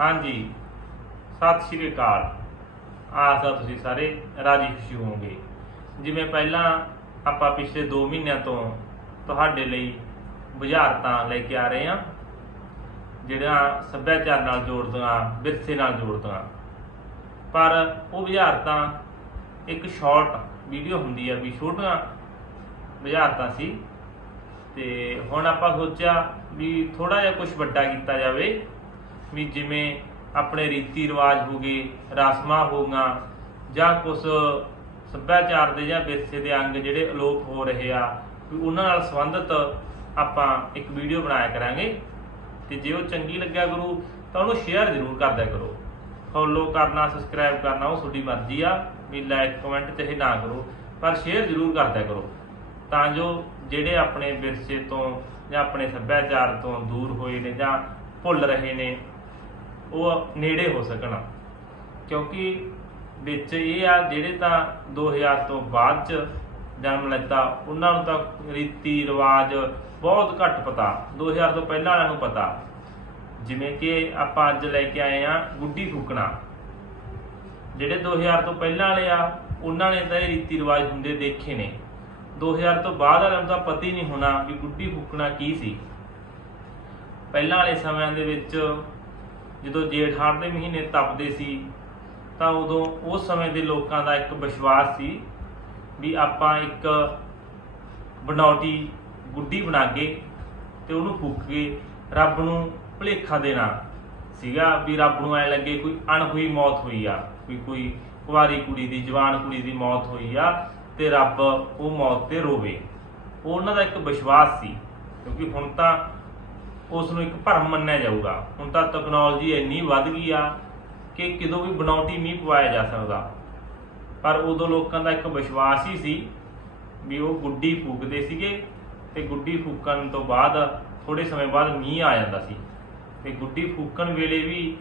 ਹਾਂਜੀ। ਸਤਿ ਸ਼੍ਰੀ ਅਕਾਲ। ਆਸ ਆ ਤੁਸੀਂ ਸਾਰੇ ਰਾਜੀ ਖੁਸ਼ੀ ਹੋਵੋਗੇ। ਜਿਵੇਂ ਪਹਿਲਾਂ ਆਪਾਂ ਪਿਛਲੇ 2 ਮਹੀਨਿਆਂ ਤੋਂ ਤੁਹਾਡੇ ਲਈ ਬੁਝਾਰਤਾਂ ਲੈ ਕੇ ਆ ਰਹੇ ਹਾਂ ਜਿਹੜਾ ਸੱਭਿਆਚਾਰ ਨਾਲ ਜੋੜਦੀਆਂ, ਵਿਰਸੇ ਨਾਲ ਜੋੜਦੀਆਂ। ਪਰ ਉਹ ਬੁਝਾਰਤਾਂ ਇੱਕ ਸ਼ਾਰਟ ਵੀਡੀਓ ਹੁੰਦੀ ਆ ਵੀ ਛੋਟੀਆਂ ਬੁਝਾਰਤਾਂ ਸੀ। ਤੇ ਹੁਣ ਆਪਾਂ ਸੋਚਿਆ ਵੀ ਥੋੜਾ ਜਿਹਾ ਕੁਝ ਵੱਡਾ ਕੀਤਾ ਜਾਵੇ। ਵੀ ਜਿਵੇਂ ਆਪਣੇ ਰੀਤੀ ਰਿਵਾਜ ਹੋ ਗਏ, ਰਸਮਾਂ ਹੋਗੀਆਂ ਜਾਂ ਕੁਝ ਸੱਭਿਆਚਾਰ ਦੇ ਜਾਂ ਵਿਰਸੇ ਦੇ ਅੰਗ ਜਿਹੜੇ ਅਲੋਪ ਹੋ ਰਹੇ ਆ, ਵੀ ਉਹਨਾਂ ਨਾਲ ਸੰਬੰਧਿਤ ਆਪਾਂ ਇੱਕ ਵੀਡੀਓ ਬਣਾਇਆ ਕਰਾਂਗੇ। ਤੇ ਜੇ ਉਹ ਚੰਗੀ ਲੱਗਿਆ ਗੁਰੂ, ਤਾਂ ਉਹਨੂੰ ਸ਼ੇਅਰ ਜ਼ਰੂਰ ਕਰਦਿਆ ਕਰੋ। ਫੋਲੋ ਕਰਨਾ ਸਬਸਕ੍ਰਾਈਬ ਕਰਨਾ, ਉਹ ਤੁਹਾਡੀ ਮਰਜ਼ੀ ਆ, ਵੀ ਲਾਈਕ ਕਮੈਂਟ ਤੇ ਇਹ ਨਾ ਕਰੋ, ਪਰ ਸ਼ੇਅਰ ਜ਼ਰੂਰ ਕਰਦਿਆ ਕਰੋ। ਤਾਂ ਜੋ ਜਿਹੜੇ ਆਪਣੇ ਵਿਰਸੇ ਤੋਂ ਜਾਂ ਆਪਣੇ ਸੱਭਿਆਚਾਰ ਤੋਂ ਦੂਰ ਹੋਏ ਨੇ ਜਾਂ ਭੁੱਲ ਰਹੇ ਨੇ ਉਹ ਨੇੜੇ ਹੋ ਸਕਣ। ਕਿਉਂਕਿ ਵਿੱਚ ਇਹ ਆ, ਜਿਹੜੇ ਤਾਂ 2000 ਤੋਂ ਬਾਅਦ ਚ ਜਨਮ ਲੈਤਾ, ਉਹਨਾਂ ਨੂੰ ਤਾਂ ਰੀਤੀ ਰਿਵਾਜ ਬਹੁਤ ਘੱਟ ਪਤਾ। 2000 ਤੋਂ ਪਹਿਲਾਂ ਵਾਲਿਆਂ ਨੂੰ ਪਤਾ। ਜਿਵੇਂ ਕਿ ਆਪਾਂ ਅੱਜ ਲੈ ਕੇ ਆਏ ਆ ਗੁੱਡੀ ਫੂਕਣਾ। ਜਿਹੜੇ 2000 ਤੋਂ ਪਹਿਲਾਂ ਵਾਲੇ ਆ, ਉਹਨਾਂ ਨੇ ਤਾਂ ਇਹ ਰੀਤੀ ਰਿਵਾਜ ਹੁੰਦੇ ਦੇਖੇ ਨੇ। 2000 ਤੋਂ ਬਾਅਦ ਵਾਲਿਆਂ ਨੂੰ ਤਾਂ ਪਤਾ ਹੀ ਨਹੀਂ ਹੋਣਾ ਵੀ ਗੁੱਡੀ ਫੂਕਣਾ ਕੀ ਸੀ। ਪਹਿਲਾਂ ਵਾਲੇ ਸਮਿਆਂ ਦੇ ਵਿੱਚ ਜਦੋਂ ਜੇਠ ਹਾੜ ਦੇ ਮਹੀਨੇ ਤਪਦੇ ਸੀ, ਤਾਂ ਉਦੋਂ ਉਸ ਸਮੇਂ ਦੇ ਲੋਕਾਂ ਦਾ ਇੱਕ ਵਿਸ਼ਵਾਸ ਸੀ ਵੀ ਆਪਾਂ ਇੱਕ ਬਣਾਉਟੀ ਗੁੱਡੀ ਬਣਾ ਕੇ ਤੇ ਉਹਨੂੰ ਫੂਕ ਕੇ ਰੱਬ ਨੂੰ ਭੁਲੇਖਾ ਦੇਣਾ ਸੀਗਾ ਵੀ ਰੱਬ ਨੂੰ ਐ ਲੱਗੇ ਕੋਈ ਅਣਹੋਈ ਮੌਤ ਹੋਈ ਆ, ਵੀ ਕੋਈ ਕੁਆਰੀ ਕੁੜੀ ਦੀ, ਜਵਾਨ ਕੁੜੀ ਦੀ ਮੌਤ ਹੋਈ ਆ ਤੇ ਰੱਬ ਉਹ ਮੌਤ ਤੇ ਰੋਵੇ। ਉਹਨਾਂ ਦਾ ਇੱਕ ਵਿਸ਼ਵਾਸ ਸੀ, ਕਿਉਂਕਿ ਹੁਣ ਤਾਂ ਉਸ ਨੂੰ ਇੱਕ ਭਰਮ ਮੰਨਿਆ ਜਾਊਗਾ। ਹੁਣ ਤਾਂ ਟੈਕਨੋਲੋਜੀ ਇੰਨੀ ਵੱਧ ਗਈ ਆ ਕਿ ਕਿਦੋਂ ਵੀ ਬਣਾਉਟੀ ਮੀਂਹ ਪਵਾਇਆ ਜਾ ਸਕਦਾ। ਪਰ ਉਦੋਂ ਲੋਕਾਂ ਦਾ ਇੱਕ ਵਿਸ਼ਵਾਸ ਹੀ ਸੀ ਵੀ ਉਹ ਗੁੱਡੀ ਫੂਕਦੇ ਸੀਗੇ ਤੇ ਗੁੱਡੀ ਫੂਕਣ ਤੋਂ ਬਾਅਦ ਥੋੜੇ ਸਮੇਂ ਬਾਅਦ ਮੀਂਹ ਆ ਜਾਂਦਾ ਸੀ। ਤੇ ਗੁੱਡੀ ਫੂਕਣ ਵੇਲੇ ਵੀ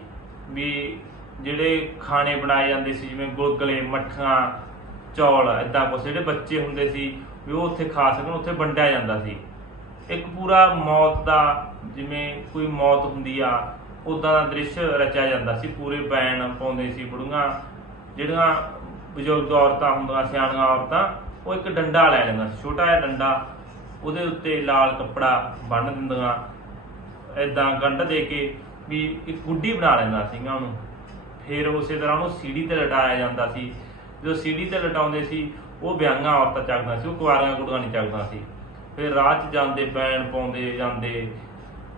ਵੀ ਜਿਹੜੇ ਖਾਣੇ ਬਣਾਏ ਜਾਂਦੇ ਸੀ, ਜਿਵੇਂ ਗੁਲਗਲੇ ਮੱਠੀਆਂ ਚੌਲ ਐਦਾਂ ਕੁਛ ਜਿਹੜੇ ਬੱਚੇ ਹੁੰਦੇ ਸੀ, ਵੀ ਉਹ ਉੱਥੇ ਖਾ ਸਕਣ, ਉੱਥੇ ਵੰਡਿਆ ਜਾਂਦਾ ਸੀ। ਇੱਕ ਪੂਰਾ ਮੌਤ ਦਾ, ਜਿਵੇਂ ਕੋਈ ਮੌਤ ਹੁੰਦੀ ਆ ਉਦਾਂ ਦਾ ਦ੍ਰਿਸ਼ ਰਚਿਆ ਜਾਂਦਾ ਸੀ। ਪੂਰੇ ਬੈਣ ਪਾਉਂਦੇ ਸੀ ਬੁੜੀਆਂ, ਜਿਹੜੀਆਂ ਬਜ਼ੁਰਗ ਔਰਤਾਂ ਹੁੰਦੀਆਂ, ਸਿਆਣੀਆਂ ਔਰਤਾਂ, ਉਹ ਇੱਕ ਡੰਡਾ ਲੈ ਲੈਂਦਾ ਸੀ। ਛੋਟਾ ਜਿਹਾ ਡੰਡਾ, ਉਹਦੇ ਉੱਤੇ ਲਾਲ ਕੱਪੜਾ ਬੰਨ੍ਹ ਦਿੰਦੀਆਂ। ਐਦਾਂ ਗੰਢ ਦੇ ਕੇ ਵੀ ਇੱਕ ਗੁੱਡੀ ਬਣਾ ਲੈਂਦਾ ਸੀਗਾ ਉਹਨੂੰ। ਫਿਰ ਉਸੇ ਤਰ੍ਹਾਂ ਉਹਨੂੰ ਸੀੜੀ ਤੇ ਲਟਾਇਆ ਜਾਂਦਾ ਸੀ। ਜਦੋਂ ਸੀੜੀ ਤੇ ਲਟਾਉਂਦੇ ਸੀ, ਉਹ ਵਿਆਹਾਂ ਔਰਤਾਂ ਚੱਕਦਾ ਸੀ, ਉਹ ਕੁਆਰੀਆਂ ਕੁੜੀਆਂ ਨਹੀਂ ਚੱਕਦਾ ਸੀ। ਫਿਰ ਰਾਹ 'ਚ ਜਾਂਦੇ ਬੈਣ ਪਾਉਂਦੇ, ਜਾਂਦੇ।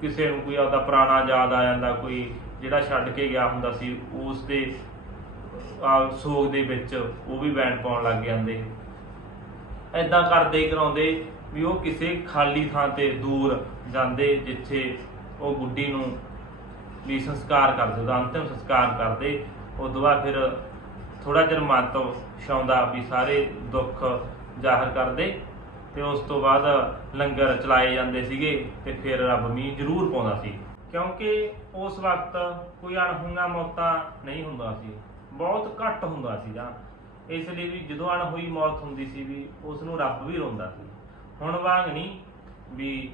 ਕਿਸੇ ਨੂੰ ਕੋਈ ਆਪਦਾ ਪੁਰਾਣਾ ਯਾਦ ਆ ਜਾਂਦਾ, ਕੋਈ ਜਿਹੜਾ ਛੱਡ ਕੇ ਗਿਆ ਹੁੰਦਾ ਸੀ, ਉਸ ਦੇ ਆ ਸੋਗ ਦੇ ਵਿੱਚ ਉਹ ਵੀ ਬੈਣ ਪਾਉਣ ਲੱਗ ਜਾਂਦੇ। ਐਦਾਂ ਕਰਦੇ ਕਰਾਉਂਦੇ ਵੀ ਉਹ ਕਿਸੇ ਖਾਲੀ ਥਾਂ ਤੇ ਦੂਰ ਜਾਂਦੇ, ਜਿੱਥੇ ਉਹ ਗੁੱਡੀ ਨੂੰ ਵੀ ਸੰਸਕਾਰ ਕਰਦੇ ਉਹਦਾ ਅੰਤਿਮ ਸੰਸਕਾਰ ਕਰਦੇ। ਉਦੋਂ ਬਾਅਦ ਫਿਰ ਥੋੜਾ ਚਿਰ ਮਨ ਤੋਂ ਛਾਉਂਦਾ ਵੀ ਸਾਰੇ ਦੁੱਖ ਜ਼ਾਹਰ ਕਰਦੇ। ਤੇ ਉਸ ਤੋਂ ਬਾਅਦ ਲੰਗਰ ਚਲਾਏ ਜਾਂਦੇ ਸੀਗੇ ਤੇ ਫਿਰ ਰੱਬ ਮੀਂਹ ਜ਼ਰੂਰ ਪਾਉਂਦਾ ਸੀ। ਕਿਉਂਕਿ ਉਸ ਵਕਤ ਕੋਈ ਅਣਹੋਈਆਂ ਮੌਤਾਂ ਨਹੀਂ ਹੁੰਦਾ ਸੀ। ਬਹੁਤ ਘੱਟ ਹੁੰਦਾ ਸੀ ਜਾਂ ਇਸ ਲਈ ਵੀ ਜਦੋਂ ਅਣਹੋਈ ਮੌਤ ਹੁੰਦੀ ਸੀ ਵੀ ਉਸ ਨੂੰ ਰੱਬ ਵੀ ਰੋਂਦਾ ਸੀ। ਹੁਣ ਵਾਂਗ ਨਹੀਂ ਵੀ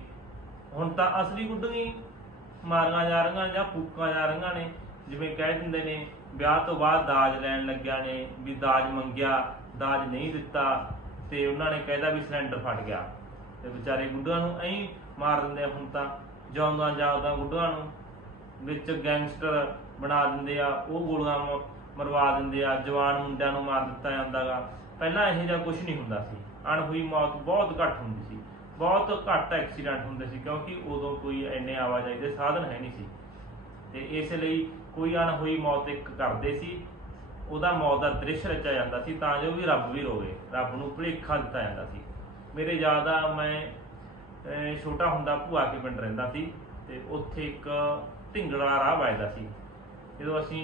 ਹੁਣ ਤਾਂ ਅਸਲੀ ਗੁੱਡੀਆਂ ਮਾਰੀਆਂ ਜਾ ਰਹੀਆਂ ਜਾਂ ਫੂਕਾਂ ਜਾ ਰਹੀਆਂ ਨੇ। ਜਿਵੇਂ ਕਹਿ ਦਿੰਦੇ ਨੇ, ਵਿਆਹ ਤੋਂ ਬਾਅਦ ਦਾਜ ਲੈਣ ਲੱਗਿਆ ਨੇ, ਵੀ ਦਾਜ ਮੰਗਿਆ, ਦਾਜ ਨਹੀਂ ਦਿੱਤਾ। ਤੇ ਉਹਨਾਂ ਨੇ ਕਹਿਦਾ ਵੀ ਸਿਲੰਡਰ ਫਟ ਗਿਆ। ਤੇ ਵਿਚਾਰੇ ਗੁੱਡਾਂ ਨੂੰ ਐਂ ਮਾਰ ਦਿੰਦੇ ਆ ਹੁਣ ਤਾਂ, ਜਿਉਂਦਾ ਜਾਗਦਾ ਗੁੱਡੂਆਂ ਨੂੰ, ਵਿੱਚ ਗੈਂਗਸਟਰ ਬਣਾ ਦਿੰਦੇ ਆ, ਉਹ ਗੋਲੀਆਂ ਮ- ਮਰਵਾ ਦਿੰਦੇ ਆ, ਜਵਾਨ ਮੁੰਡਿਆਂ ਨੂੰ ਮਾਰ ਦਿੱਤਾ ਜਾਂਦਾਗਾ। ਪਹਿਲਾਂ ਇਹੋ ਜਿਹਾ ਕੁਝ ਨਹੀਂ ਹੁੰਦਾ ਸੀ। ਅਣਹੋਈ ਮੌਤ ਬਹੁਤ ਘੱਟ ਹੁੰਦੀ ਸੀ। ਬਹੁਤ ਘੱਟ ਐਕਸੀਡੈਂਟ ਹੁੰਦੇ ਸੀ, ਕਿਉਂਕਿ ਉਦੋਂ ਕੋਈ ਐਨੇ ਆਵਾਜਾਈ ਦੇ ਸਾਧਨ ਹੈ ਨਹੀਂ ਸੀ। ਤੇ ਇਸ ਲਈ ਕੋਈ ਅਣਹੋਈ ਮੌਤ ਇੱਕ ਕਰਦੇ ਸੀ। ਉਹਦਾ ਮੌਤ ਦਾ ਦ੍ਰਿਸ਼ ਰਚਿਆ ਜਾਂਦਾ ਸੀ, ਤਾਂ ਜੋ ਵੀ ਰੱਬ ਵੀ ਰੋਵੇ, ਰੱਬ ਨੂੰ ਭੁਲੇਖਾ ਦਿੱਤਾ ਜਾਂਦਾ ਸੀ। ਮੇਰੇ ਯਾਦ ਆ, ਮੈਂ ਛੋਟਾ ਹੁੰਦਾ ਭੂਆ ਕੇ ਪਿੰਡ ਰਹਿੰਦਾ ਸੀ ਤੇ ਉੱਥੇ ਇੱਕ ਢਿੰਗੜਾ ਰਾਹ ਵੱਜਦਾ ਸੀ। ਜਦੋਂ ਅਸੀਂ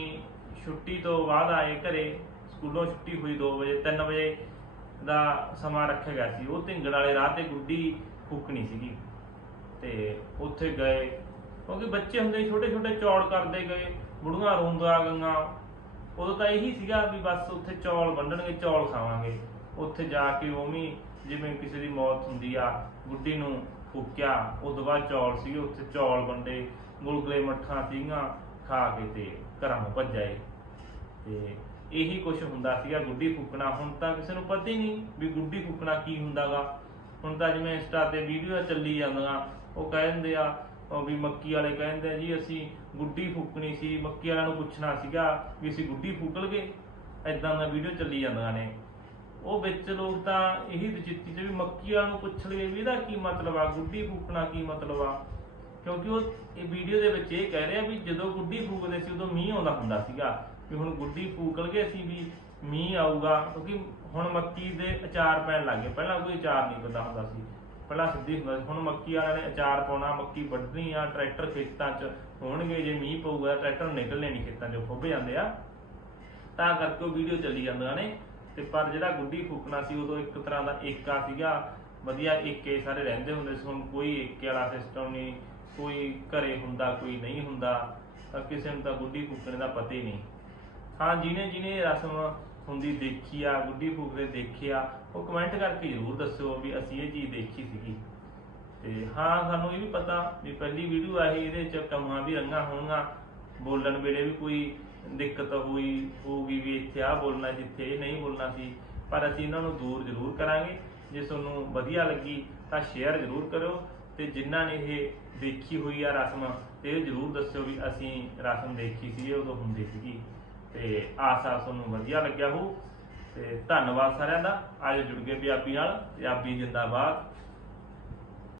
ਛੁੱਟੀ ਤੋਂ ਬਾਅਦ ਆਏ ਘਰੇ, ਸਕੂਲੋਂ ਛੁੱਟੀ ਹੋਈ 2 ਵਜੇ 3 ਵਜੇ ਦਾ ਸਮਾਂ ਰੱਖਿਆ ਗਿਆ ਸੀ, ਉਹ ਢਿੰਗੜ ਵਾਲੇ ਰਾਹ ਤੇ ਗੁੱਡੀ ਫੁੱਕਣੀ ਸੀਗੀ। ਤੇ ਉੱਥੇ ਗਏ, ਕਿਉਂਕਿ ਬੱਚੇ ਹੁੰਦੇ ਛੋਟੇ ਛੋਟੇ ਚੌੜ ਕਰਦੇ ਗਏ, ਬੁੜੀਆਂ ਰੋਂਦਾ ਗਈਆਂ ਉਦੋਂ ਤਾਂ ਇਹੀ ਸੀਗਾ ਵੀ ਬਸ ਉੱਥੇ ਚੌਲ ਵੰਡਣਗੇ, ਚੌਲ ਖਾਵਾਂਗੇ। ਉੱਥੇ ਜਾ ਕੇ ਉਵੇਂ ਜਿਵੇਂ ਕਿਸੇ ਦੀ ਮੌਤ ਹੁੰਦੀ ਆ, ਗੁੱਡੀ ਨੂੰ ਫੂਕਿਆ ਉਸ ਤੋਂ ਬਾਅਦ ਚੌਲ ਸੀਗੇ, ਉੱਥੇ ਚੌਲ ਵੰਡੇ, ਗੁਲਗੁਲੇ ਮੱਠਾਂ ਸੀਗੀਆਂ, ਖਾ ਕੇ ਤੇ ਘਰਾਂ ਨੂੰ ਭੱਜ ਜਾਏ ਤੇ ਇਹੀ ਕੁਝ ਹੁੰਦਾ ਸੀਗਾ, ਗੁੱਡੀ ਫੂਕਣਾ। ਹੁਣ ਤਾਂ ਕਿਸੇ ਨੂੰ ਪਤਾ ਹੀ ਨਹੀਂ ਵੀ ਗੁੱਡੀ ਫੂਕਣਾ ਕੀ ਹੁੰਦਾਗਾ। ਹੁਣ ਤਾਂ ਜਿਵੇਂ ਇੰਸਟਾ ਤੇ ਵੀਡੀਓ ਚੱਲੀ ਜਾਂਦੀਆਂ, ਉਹ ਕਹਿ ਦਿੰਦੇ ਆ ਉਹ ਵੀ ਮੱਕੀ ਵਾਲੇ ਕਹਿੰਦੇ ਜੀ ਅਸੀਂ ਗੁੱਡੀ ਫੂਕਣੀ ਸੀ, ਮੱਕੀ ਵਾਲਿਆਂ ਨੂੰ ਪੁੱਛਣਾ ਸੀਗਾ ਵੀ ਅਸੀਂ ਗੁੱਡੀ ਫੂਕ ਲਗੇ? ਐਦਾਂ ਦਾ ਵੀਡੀਓ ਚੱਲੀ ਜਾਂਦੀਆਂ ਨੇ। ਉਹ ਵਿੱਚ ਲੋਕ ਤਾਂ ਇਹੀ ਦਚਿੱਤੀ ਚ ਵੀ ਮੱਕੀ ਵਾਲਿਆਂ ਨੂੰ ਪੁੱਛ ਲਏ ਵੀ ਇਹਦਾ ਕੀ ਮਤਲਬ ਆ? ਗੁੱਡੀ ਫੂਕਣਾ ਕੀ ਮਤਲਬ ਆ? ਕਿਉਂਕਿ ਉਹ ਇਹ ਵੀਡੀਓ ਦੇ ਵਿੱਚ ਇਹ ਕਹਿ ਰਿਹਾ ਵੀ ਜਦੋਂ ਗੁੱਡੀ ਫੂਕਦੇ ਸੀ ਉਦੋਂ ਮੀਂਹ ਆਉਂਦਾ ਹੁੰਦਾ ਸੀਗਾ। ਵੀ ਹੁਣ ਗੁੱਡੀ ਫੂਕ ਲਗੇ ਅਸੀਂ ਵੀ ਮੀਂਹ ਆਊਗਾ, ਕਿਉਂਕਿ ਹੁਣ ਮੱਕੀ ਦੇ ਅਚਾਰ ਪੈਣ ਲੱਗੇ ਪਹਿਲਾਂ ਕੋਈ ਅਚਾਰ ਨਹੀਂ ਪਤਾ ਹੁੰਦਾ ਸੀ। ਪਹਿਲਾਂ ਸਿੱਧੀ ਹੁੰਦਾ ਸੀ, ਹੁਣ ਮੱਕੀ ਵਾਲਿਆਂ ਨੇ ਅਚਾਰ ਪਾਉਣਾ, ਮੱਕੀ ਵੱਢਣੀ ਆ, ਟਰੈਕਟਰ ਖੇਤਾਂ 'ਚ ਹੋਣਗੇ, ਜੇ ਮੀਂਹ ਪਊਗਾ, ਟਰੈਕਟਰ ਨਿਕਲਣੇ ਨਹੀਂ ਖੇਤਾਂ 'ਚੋਂ ਖੁੱਭ ਜਾਂਦੇ ਆ। ਤਾਂ ਕਰਕੇ ਉਹ ਵੀਡੀਓ ਚੱਲੀ ਜਾਂਦੀਆਂ ਨੇ, ਤੇ ਪਰ ਜਿਹੜਾ ਗੁੱਡੀ ਫੂਕਣਾ ਸੀ, ਉਦੋਂ ਇੱਕ ਤਰ੍ਹਾਂ ਦਾ ਏਕਾ ਸੀਗਾ। ਵਧੀਆ ਏਕੇ ਸਾਰੇ ਰਹਿੰਦੇ ਹੁੰਦੇ ਸੀ, ਹੁਣ ਕੋਈ ਏਕੇ ਵਾਲਾ ਸਿਸਟਮ ਨਹੀਂ, ਕੋਈ ਘਰੇ ਹੁੰਦਾ, ਕੋਈ ਨਹੀਂ ਹੁੰਦਾ, ਤਾਂ ਕਿਸੇ ਨੂੰ ਤਾਂ ਗੁੱਡੀ ਫੂਕਣੇ ਦਾ ਪਤਾ ਹੀ ਨਹੀਂ। ਹਾਂ, ਜਿਹਨੇ ਜਿਹਨੇ ਰਸਮ ਹੁੰਦੀ ਦੇਖੀ ਆ, ਗੁੱਡੀ ਫੂਕਦੇ ਦੇਖਿਆ, ਉਹ ਕਮੈਂਟ ਕਰਕੇ ਜ਼ਰੂਰ ਦੱਸਿਓ ਵੀ ਅਸੀਂ ਇਹ ਚੀਜ਼ ਦੇਖੀ ਸੀਗੀ। ਤੇ ਹਾਂ, ਸਾਨੂੰ ਇਹ ਵੀ ਪਤਾ ਵੀ ਪਹਿਲੀ ਵੀਡੀਓ ਆਹੀ, ਇਹਦੇ ਚ ਕੰਮਾਂ ਵੀ ਰੰਗਾਂ ਹੋਣਗੀਆਂ, ਬੋਲਣ ਵੇਲੇ ਵੀ ਕੋਈ ਦਿੱਕਤ ਹੋਈ ਹੋਊਗੀ ਵੀ ਇੱਥੇ ਆ ਬੋਲਣਾ, ਜਿੱਥੇ ਇਹ ਨਹੀਂ ਬੋਲਣਾ ਸੀ, ਪਰ ਅਸੀਂ ਇਹਨਾਂ ਨੂੰ ਦੂਰ ਜ਼ਰੂਰ ਕਰਾਂਗੇ। ਜੇ ਤੁਹਾਨੂੰ ਵਧੀਆ ਲੱਗੀ ਤਾਂ ਸ਼ੇਅਰ ਜ਼ਰੂਰ ਕਰਿਓ ਤੇ ਜਿਨ੍ਹਾਂ ਨੇ ਇਹ ਦੇਖੀ ਹੋਈ ਆ ਰਸਮ ਤੇ ਇਹ ਜ਼ਰੂਰ ਦੱਸਿਓ ਵੀ ਅਸੀਂ ਰਸਮ ਦੇਖੀ ਸੀ, ਇਹ ਉਦੋਂ ਹੁੰਦੀ ਸੀਗੀ। ਤੇ ਆਸ ਤੁਹਾਨੂੰ ਵਧੀਆ ਲੱਗਿਆ ਹੋਊ। ਤੇ ਧੰਨਵਾਦ ਸਾਰਿਆਂ ਦਾ। ਅੱਜ ਜੁੜ ਗਏ ਪੰਜਾਬੀ ਨਾਲ, ਪੰਜਾਬੀ ਜਿੰਦਾਬਾਦ।